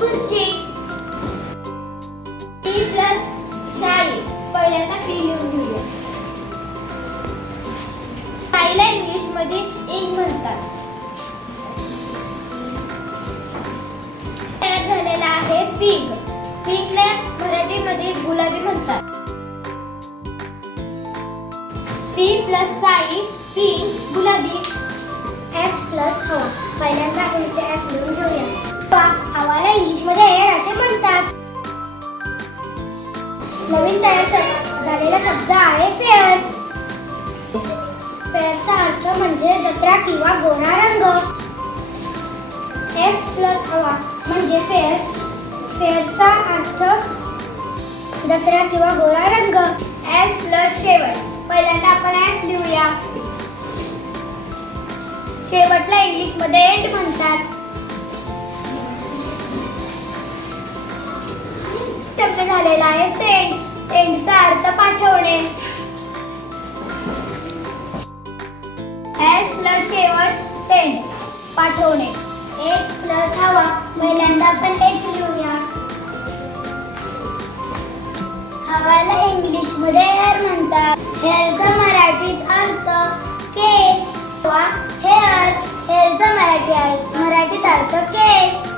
खुर्ची. P plus शाई. पहिल्यांदा पी लिहून घेऊया. शाईला इंग्लिशमध्ये इंक म्हणतात. तयार झालेला आहे पिंक. पिंकला मराठीमध्ये गुलाबी म्हणतात. पी प्लस साई पिंक गुलाबी. एफ प्लस हवा. पहिल्यांदा आपण इथे एफ लिहून घेऊया. हवाला इंग्लिशमध्ये एअर असे म्हणतात. नवीन तयार झालेला शब्द आहे फेअर. फेअरचा अर्थ म्हणजे जत्रा किंवा गोरा रंग. एफ प्लस हवा म्हणजे फेअर. फेअरचा अर्थ जत्रा किंवा गोरा रंग. एस प्लस शेवट. पहिल्यांदा आपण एस लिहूया. शेवटला इंग्लिशमध्ये एंड म्हणतात. शब्द झालेला आहे सेंड. सेंडचा अर्थ पाठवणे. एस प्लस शेवट सेंड पाठवणे. एच प्लस हवा. पहिल्यांदा आपण एच लिहूया. हवाला इंग्लिशमध्ये एअर म्हणतात. हेअरचा मराठीत अर्थ केस. हवा हेअर. हेअरचा मराठीत अर्थ केस.